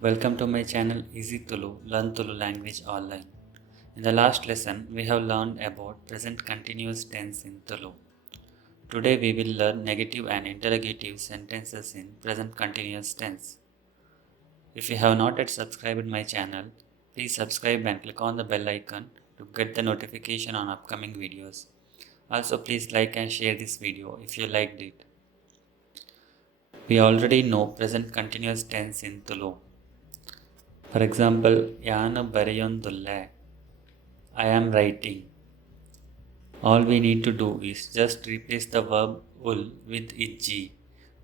Welcome to my channel Easy Tulu, Learn Tulu Language Online. In the last lesson, we have learned about present continuous tense in Tulu. Today we will learn negative and interrogative sentences in present continuous tense. If you have not yet subscribed my channel, please subscribe and click on the bell icon to get the notification on upcoming videos. Also, please like and share this video if you liked it. We already know present continuous tense in Tulu. For example, Yana Barayondulla, I am writing. All we need to do is just replace the verb ul with ijji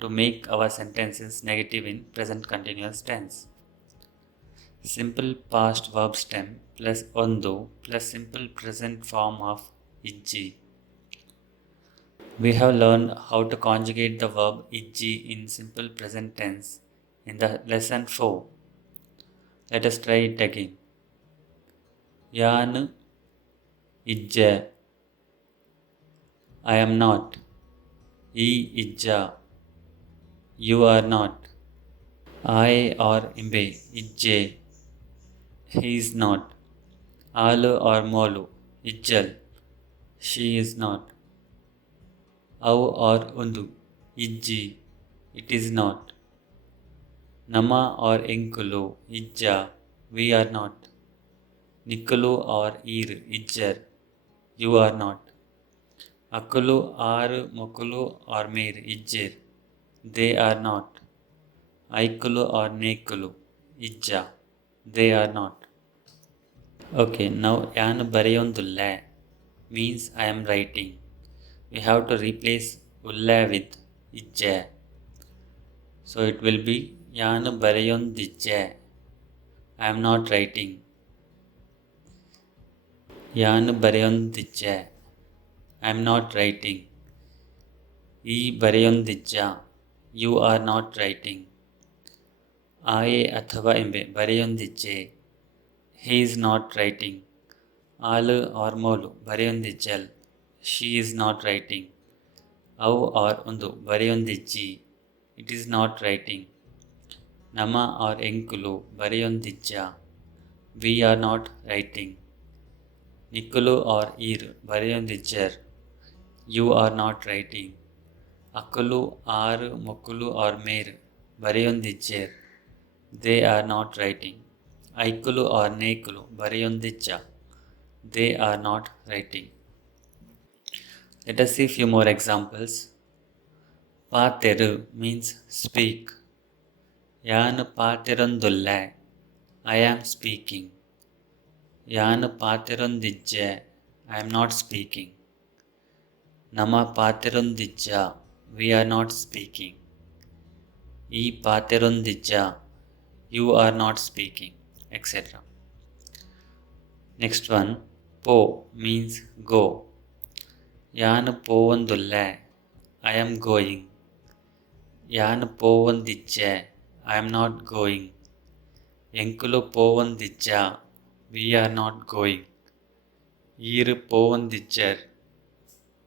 to make our sentences negative in present continuous tense. Simple past verb stem plus ondo plus simple present form of ijji. We have learned how to conjugate the verb ijji in simple present tense in the lesson 4. Let us try it again. Yan ijja, I am not. Ijja, you are not. I or imbe, ijje, he is not. Alu or molu, ijjal, she is not. Au or undu, ijji, it is not. Nama or inkulu, ijja, we are not. Nikulu or ir, ijjar, you are not. Akulu, Aru, Mokulu or Mir, Ijjir, they are not. Aikulu or Nekulu, Ijja, they are not. Okay, now Yan Barayondulla means I am writing. We have to replace Ulla with Ijja. So it will be Yan Barayondijja, I am not writing. Yan Barayondijja, I am not writing. E Barayondijja, you are not writing. Aye athava embe Barayondijje, he is not writing. Alu or molu Barayondijjal, she is not writing. Au or undu Barayondijji, it is not writing. Nama or enkulu Barayondijja, we are not writing. Nikulu or ir Barayondijjar, you are not writing. Akulu, Aru, Mokulu or Mer, Barayondijjer, they are not writing. Aikulu or Nekulu, Barayondijja, they are not writing. Let us see few more examples. Pateru means speak. Yan paterundulla, I am speaking. Yan paterundijja, I am not speaking. Nama paterundijja, we are not speaking. E paterundijja, you are not speaking, etc. Next one, po means go. Yan povandulla, I am going. Yan povandijja, I am not going. Enkulu povandijja, we are not going. Iru povandijjar,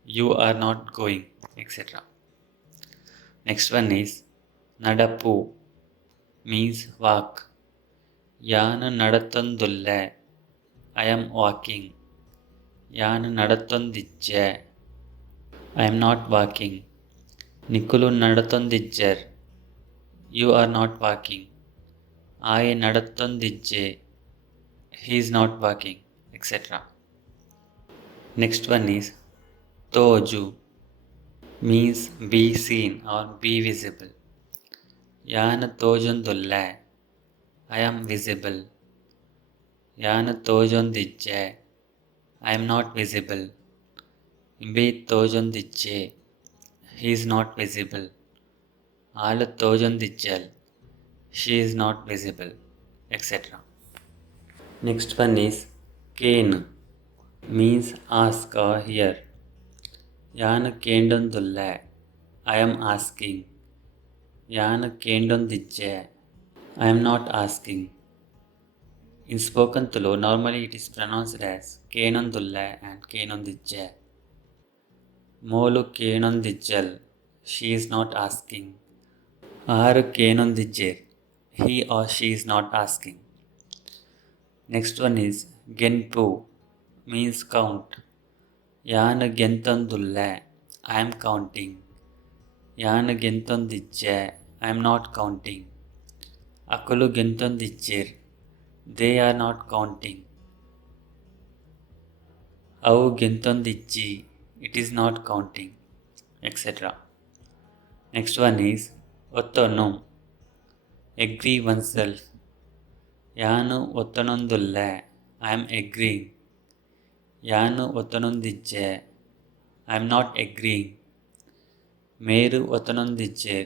you are not going, etc. Next one is nadapu means walk. Yana nadattandulla, I am walking. Yana nadattondijja, I am not walking. Nikulu nadattondijjar, you are not walking. I nadattondijje, he is not walking, etc. Next one is toju means be seen or be visible. Yana tojundulla, I am visible. Yana tojundijja, I am not visible. Imbe tojundijje, he is not visible. Ala tojundijjal, she is not visible, etc. Next one is keen means ask or hear. Yana kendundulla, I am asking. Yana kendundijja, I am not asking. In spoken Tulu, normally it is pronounced as kenundulla and kenundijja. Molu kenundijjal, she is not asking. Aru kenundijjer, he or she is not asking. Next one is genpu, means count. Yana gentondulle, I am counting. Yana gentondijje, I am not counting. Akulu gentondijjir, they are not counting. Avu gentondijji, it is not counting, etc. Next one is ottono, agree oneself. Yanu ottonondulle, I am agreeing. Yanu ottonondijje, I am not agreeing. Meru ottonondijje,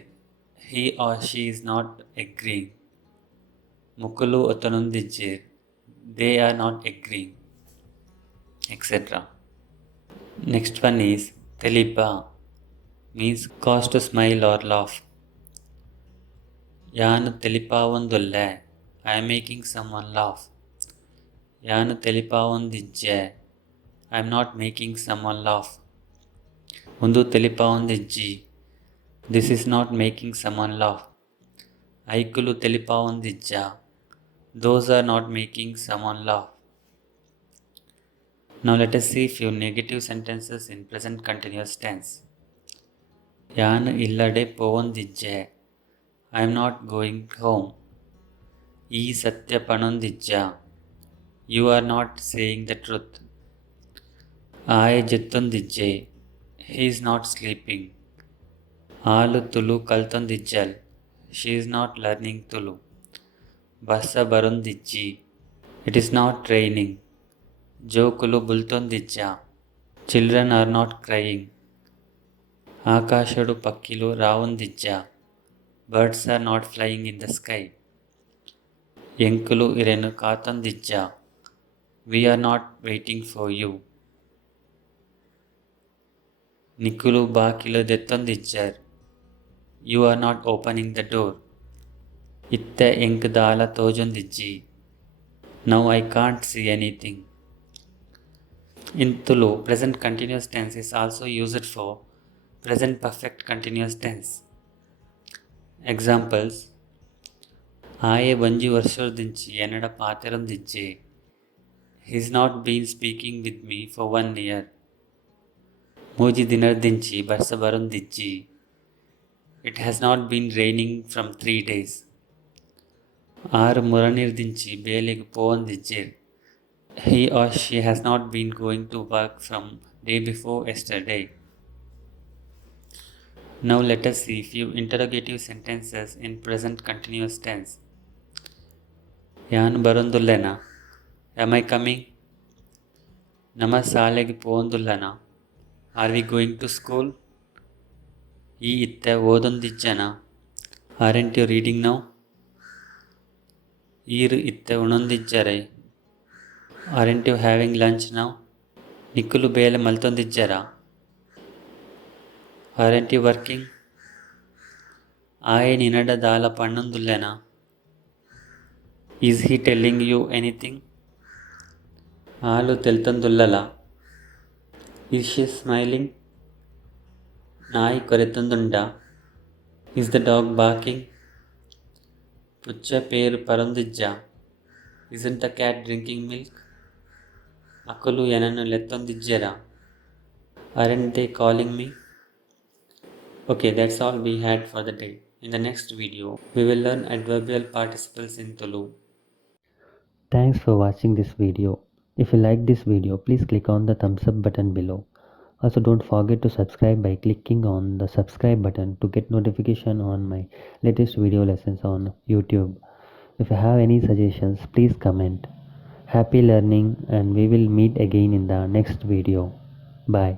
he or she is not agreeing. Mukulu ottonondijje, they are not agreeing, etc. Next one is telipa, means cause to smile or laugh. Yanu telipavondulle, I am making someone laugh. Yanu telipavondijje, I am not making someone laugh. Undu telipavondijji, this is not making someone laugh. Aikulu telipavondijja, those are not making someone laugh. Now let us see few negative sentences in present continuous tense. Yanu illade povondijje, I am not going home. Ee satya panondijja, you are not saying the truth. Aaye jettondijje, he is not sleeping. Aalu Tulu kaltondijjal, she is not learning Tulu. Bassa barondijji, it is not raining. Jokulu bultondijja, children are not crying. Akashadu pakkilu ravondijja, birds are not flying in the sky. Enkulu irenu katondijja, we are not waiting for you. Nikulu bakilu dettondijjar, you are not opening the door. Itte enkdala tojondijji, now I can't see anything. In Tulu, present continuous tense is also used for present perfect continuous tense. Examples: Aye banji varshadinchi enada patirondijje, he's not been speaking with me for 1 year. Muji dinardinchi barsa barondijji, it has not been raining from 3 days. Aaru muranirdinchi beligu povondijje, he or she has not been going to work from day before yesterday. Now let us see few interrogative sentences in present continuous tense. Yanu barondullena, am I coming? Nama salegi povondullana, are we going to school? Ee itte odondijjana, aren't you reading now? Iru itte unondijjare, aren't you having lunch now? Nikulu bele maltondijjara, aren't you working? Aye ninada dala pannondullena, is he telling you anything? Aalu teltondullala, is she smiling? Nayi koretondunda, is the dog barking? Pucha peru parondijja, isn't the cat drinking milk? Akulu enanu lettondijjera, aren't they calling me? Okay, that's all we had for the day. In the next video, we will learn adverbial participles in Tulu. Thanks for watching this video. If you like this video, please click on the thumbs up button below. Also, don't forget to subscribe by clicking on the subscribe button to get notification on my latest video lessons on YouTube. If you have any suggestions, please comment. Happy learning, and we will meet again in the next video. Bye.